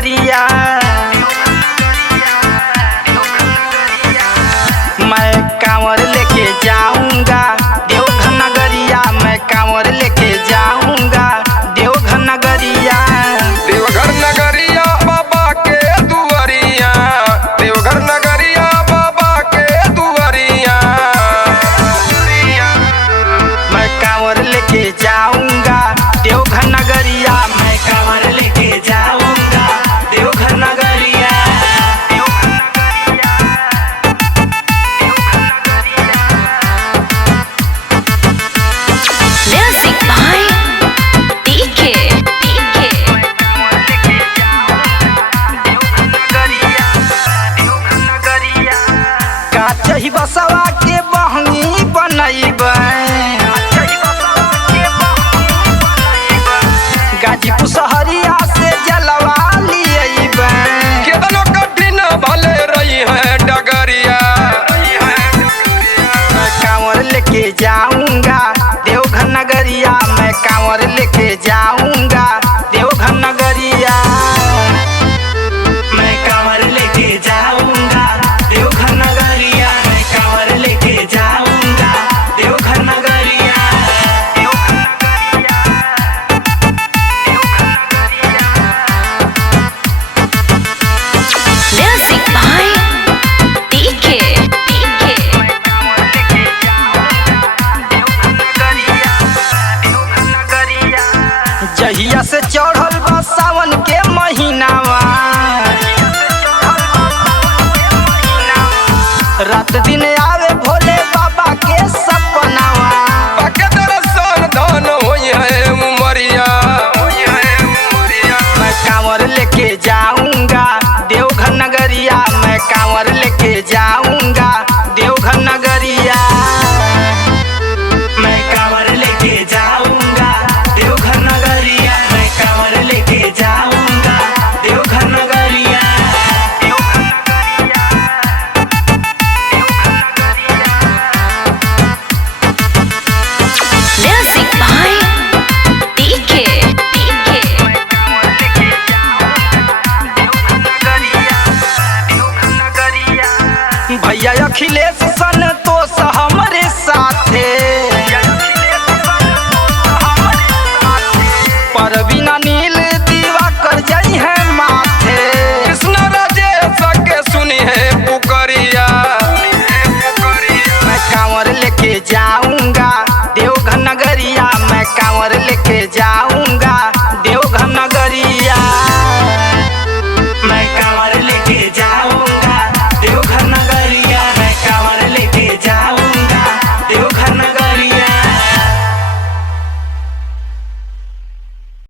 नगरिया। मैं कांवर लेके जाऊंगा देवघर नगरिया, मैं कांवर लेके जाऊंगा देवघर नगरिया। देवघर नगरिया बाबा के दुआरिया, देवघर नगरिया बाबा के दुआरिया। मैं कांवर लेके जाऊंगा देवघर नगरिया, मैं कांवर लेके जाऊंगा देवघर नगरिया। Music by DK. का चाही बसवा